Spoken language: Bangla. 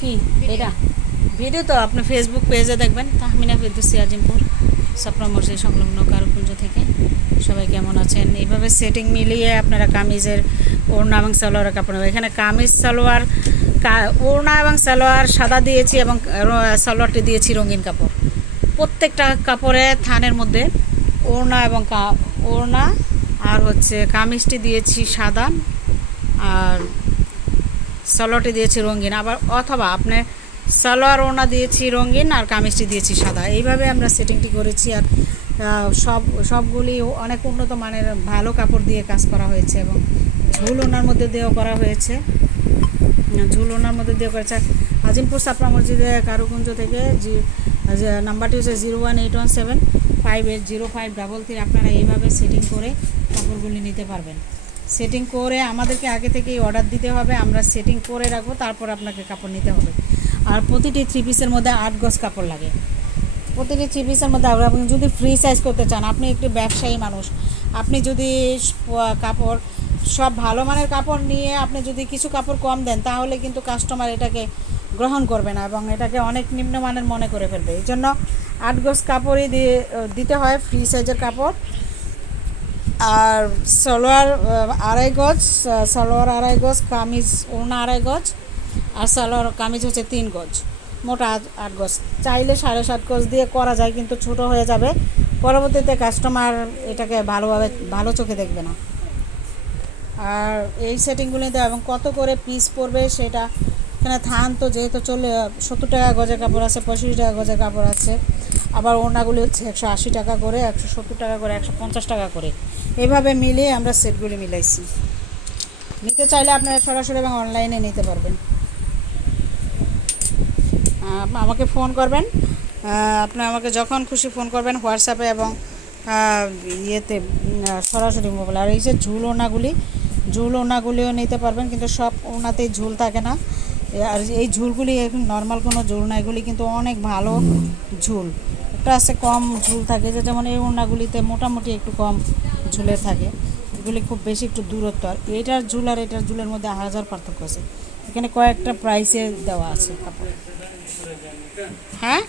কি? এটা? ভিডিও তো আপনি ফেসবুক পেজে দেখবেন, তাহমিনা ফেরদুসি আজিমপুর সাপড়া মসজিদ সংলগ্ন কারুকুঞ্জ থেকে। সবাই কেমন আছেন? এইভাবে সেটিং মিলিয়ে আপনারা কামিজের ওড়না এবং সালোয়ারের কাপড় এখানে কামিজ, সালোয়ার ওড়না এবং সালোয়ার, সাদা দিয়েছি এবং সালোয়ারটি দিয়েছি রঙিন কাপড়। প্রত্যেকটা কাপড়ে থানের মধ্যে ওড়না এবং ওড়না আর হচ্ছে কামিজটি দিয়েছি সাদা আর সালোয়ারটি দিয়েছি রঙিন, আবার অথবা আপনি সালোয়ার ওনা দিয়েছি রঙিন আর কামিজটি দিয়েছি সাদা। এইভাবে আমরা সেটিংটি করেছি আর সব, সবগুলি অনেক উন্নত মানের ভালো কাপড় দিয়ে কাজ করা হয়েছে এবং ঝুল ওনার মধ্যে দিয়েও করা হয়েছে। ঝুল ওনার মধ্যে দিয়ে করেছে। আজিমপুর সাপড়া মসজিদে কারুকুঞ্জ থেকে জি নাম্বারটি হচ্ছে zero one eight one seven five eight zero five double three আপনারা এইভাবে সেটিং করে কাপড়গুলি নিতে পারবেন। সেটিং করে আমাদেরকে আগে থেকেই অর্ডার দিতে হবে। আমরা সেটিং করে রাখব, তারপর আপনাকে কাপড় নিতে হবে। আর প্রতিটি থ্রি পিসের মধ্যে আট গজ কাপড় লাগে। প্রতিটি থ্রি পিসের মধ্যে আপনি যদি ফ্রি সাইজ করতে চান, আপনি একটি ব্যবসায়ী মানুষ, আপনি যদি কাপড়, সব ভালো মানের কাপড় নিয়ে আপনি যদি কিছু কাপড় কম দেন, তাহলে কিন্তু কাস্টমার এটাকে গ্রহণ করবে না এবং এটাকে অনেক নিম্নমানের মনে করে ফেলবে। এই জন্য আট গজ কাপড়ই দিয়ে দিতে হয় ফ্রি সাইজের কাপড়। আর সালোয়ার আড়াই গজ সালোয়ার আড়াই গজ, কামিজ, ওড়না আড়াই গজ, আর সালোয়ার কামিজ হচ্ছে তিন গজ। মোটা আট আট গজ। চাইলে সাড়ে সাত গজ দিয়ে করা যায়, কিন্তু ছোট হয়ে যাবে। পরবর্তীতে কাস্টমার এটাকে ভালোভাবে, ভালো চোখে দেখবে না। আর এই সেটিংগুলিতে এবং কত করে পিস পড়বে সেটা, এখানে থান তো যেহেতু চলে, সত্তর টাকা গজের কাপড় আছে, পঁয়ষট্টি টাকা গজের কাপড় আছে। আবার ওড়নাগুলি হচ্ছে একশো আশি টাকা করে, একশো সত্তর টাকা করে, একশো পঞ্চাশ টাকা করে। এভাবে মিলিয়ে আমরা সেটগুলি মিলাইছি। নিতে চাইলে আপনারা সরাসরি এবং অনলাইনে নিতে পারবেন। আমাকে ফোন করবেন। আপনি আমাকে যখন খুশি ফোন করবেন হোয়াটসঅ্যাপে এবং ইয়েতে সরাসরি মোবাইল। আর এই যে ঝুল ওনাগুলি ঝুল ওনাগুলিও নিতে পারবেন, কিন্তু সব ওনাতেই ঝুল থাকে না। আর এই ঝুলগুলি নর্মাল কোনো ঝুল না, এগুলি কিন্তু অনেক ভালো ঝুল। আছে কম ঝুল থাকে, যে যেমন এই ওড়নাগুলিতে মোটামুটি একটু কম ঝুলে থাকে, এগুলি খুব বেশি একটু দূরত্ব। আর এটার ঝুল আর এটার ঝুলের মধ্যে হাজার পার্থক্য আছে। এখানে কয়েকটা প্রাইসে দেওয়া আছে কাপড়। হ্যাঁ?